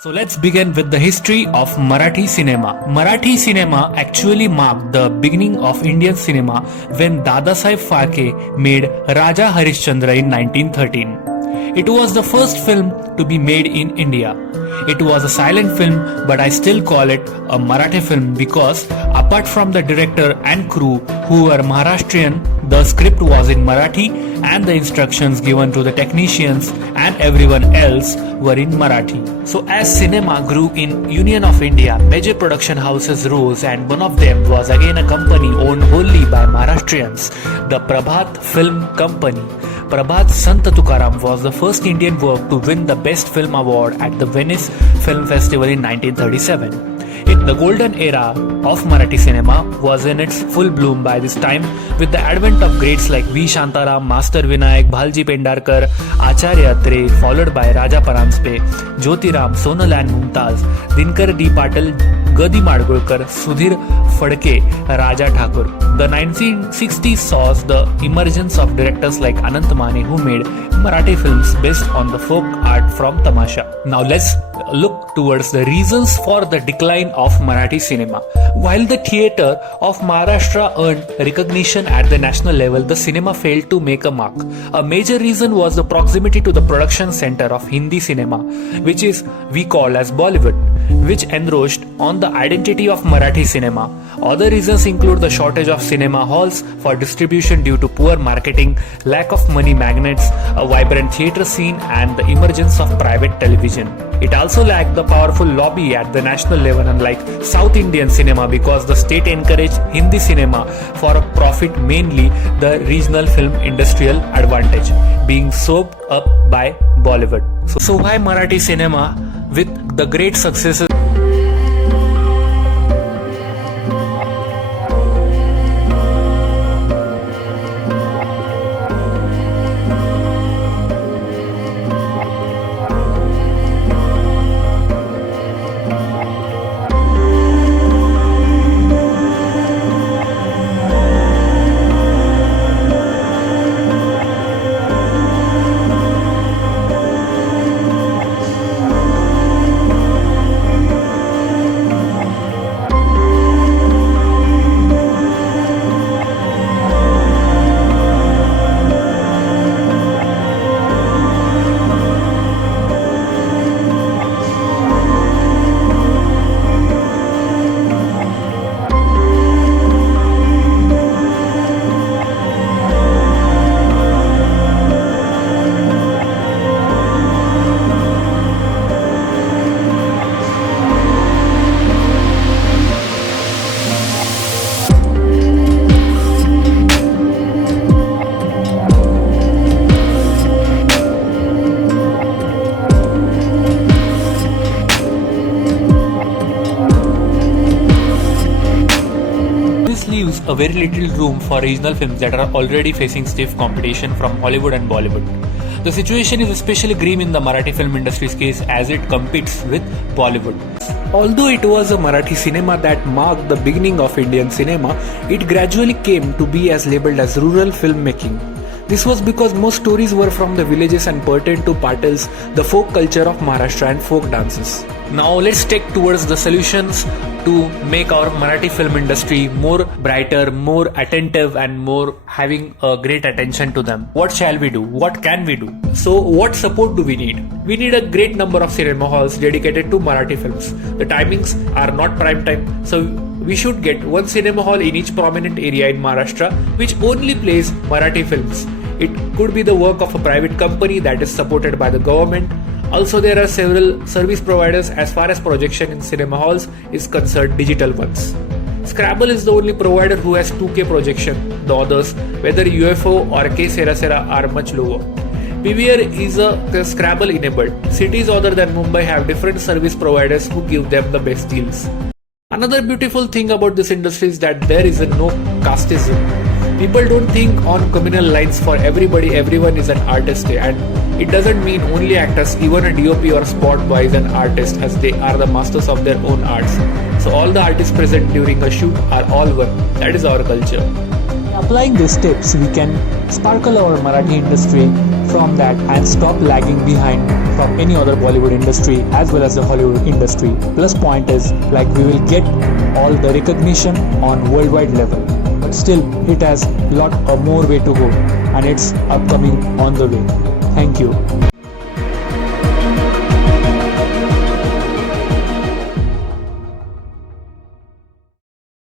So let's begin with the history of Marathi cinema. Marathi cinema actually marked the beginning of Indian cinema when Dadasaheb Phalke made Raja Harishchandra in 1913. It was the first film to be made in India. It was a silent film, but I still call it a Marathi film because apart from the director and crew who were Maharashtrian, the script was in Marathi and the instructions given to the technicians and everyone else were in Marathi. So as cinema grew in Union of India, major production houses rose and one of them was again a company owned wholly by Maharashtrians, the Prabhat Film Company. Prabhat Sant Tukaram was the first Indian work to win the Best Film Award at the Venice Film Festival in 1937. The golden era of Marathi cinema was in its full bloom by this time with the advent of greats like V. Shantaram, Master Vinayak, Bhalji Pendarkar, Acharya Atre, followed by Raja Paranspe, Jyotiram, Sonal and Mumtaz, Dinkar D. Patil, Gadi Madgulkar, Sudhir Phadke, Raja Thakur. The 1960s saw the emergence of directors like Anant Mane who made Marathi films based on the folk art from Tamasha. Now let's look towards the reasons for the decline of Marathi cinema. While the theatre of Maharashtra earned recognition at the national level, the cinema failed to make a mark. A major reason was the proximity to the production center of Hindi cinema, which is we call as Bollywood, which encroached on the identity of Marathi cinema. Other reasons include the shortage of cinema halls for distribution due to poor marketing, lack of money magnets, a vibrant theatre scene, and the emergence of private television. It also lacked the powerful lobby at the national level, unlike South Indian cinema, because the state encouraged Hindi cinema for a profit, mainly the regional film industrial advantage, being soaked up by Bollywood. So why Marathi cinema with the great successes? Leaves a very little room for regional films that are already facing stiff competition from Hollywood and Bollywood. The situation is especially grim in the Marathi film industry's case as it competes with Bollywood. Although it was a Marathi cinema that marked the beginning of Indian cinema, it gradually came to be as labeled as rural filmmaking. This was because most stories were from the villages and pertained to Patils, the folk culture of Maharashtra and folk dances. Now let's take towards the solutions to make our Marathi film industry more brighter, more attentive and more having a great attention to them. What shall we do? What can we do? So what support do we need? We need a great number of cinema halls dedicated to Marathi films. The timings are not prime time, so we should get one cinema hall in each prominent area in Maharashtra which only plays Marathi films. It could be the work of a private company that is supported by the government. Also, there are several service providers as far as projection in cinema halls is concerned, digital ones. Scrabble is the only provider who has 2K projection. The others, whether UFO or K Sera Sera, are much lower. PVR is a Scrabble enabled. Cities other than Mumbai have different service providers who give them the best deals. Another beautiful thing about this industry is that there is no casteism. People don't think on communal lines. For everybody, everyone is an artist, and it doesn't mean only actors. Even a DOP or spot boy is an artist, as they are the masters of their own arts. So all the artists present during a shoot are all one. That is our culture. Applying these tips, we can sparkle our Marathi industry from that and stop lagging behind from any other Bollywood industry as well as the Hollywood industry. Plus point is like we will get all the recognition on worldwide level. But still it has lot more way to go and it's upcoming on the way. Thank you.